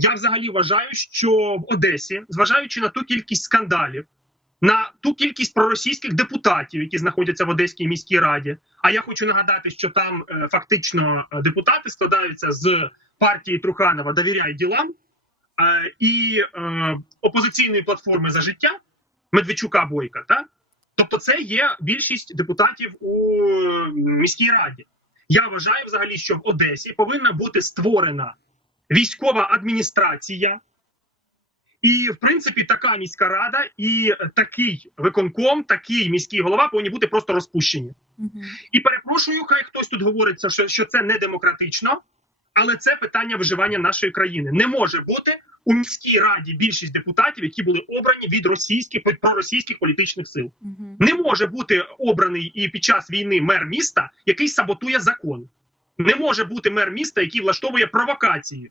я взагалі вважаю, що в Одесі, зважаючи на ту кількість скандалів, на ту кількість проросійських депутатів, які знаходяться в Одеській міській раді. А я хочу нагадати, що там е, фактично е, депутати складаються з партії Труханова «Довіряй ділам е, і опозиційної платформи за життя Медведчука Бойка. Та? Тобто, це є більшість депутатів у міській раді. Я вважаю взагалі, що в Одесі повинна бути створена військова адміністрація. І, в принципі, така міська рада і такий виконком, такий міський голова повинні бути просто розпущені. Мгм. І перепрошую, хай хтось тут говорить, що, що це не демократично, але це питання виживання нашої країни. Не може бути у міській раді більшість депутатів, які були обрані від російських проросійських політичних сил. Мгм. Не може бути обраний і під час війни мер міста, який саботує закон. Не може бути мер міста, який влаштовує провокації.